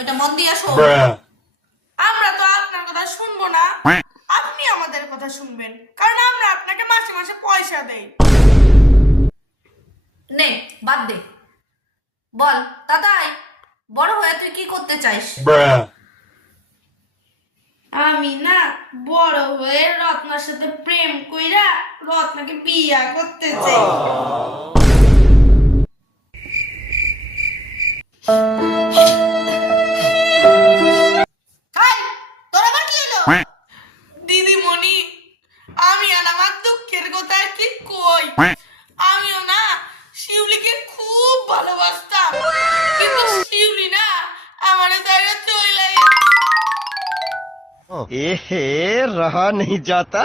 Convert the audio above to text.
ওইটা মন দিয়া শোন। আমরা তো আপনার কথা শুনবো না, আপনি আমাদের কথা শুনবেন, কারণ আমরা আপনাকে মাসে মাসে পয়সা দেই। নে বাদ দে, বল দাদাই, বড় হয়ে তুই কি করতে চাইস? আমি না বড় হয়ে রত্নার সাথে প্রেম কইরা রত্নাকে বিয়া করতে চাই। তোর আবার কি হলো? দিদিমণি, আমি আর আমার দুঃখের কথা কি কই, আমিও না শিউলিকে খুব ভালোবাসতাম, কিন্তু শিউলি না আমার জায়গা চলে। रहा नहीं जाता।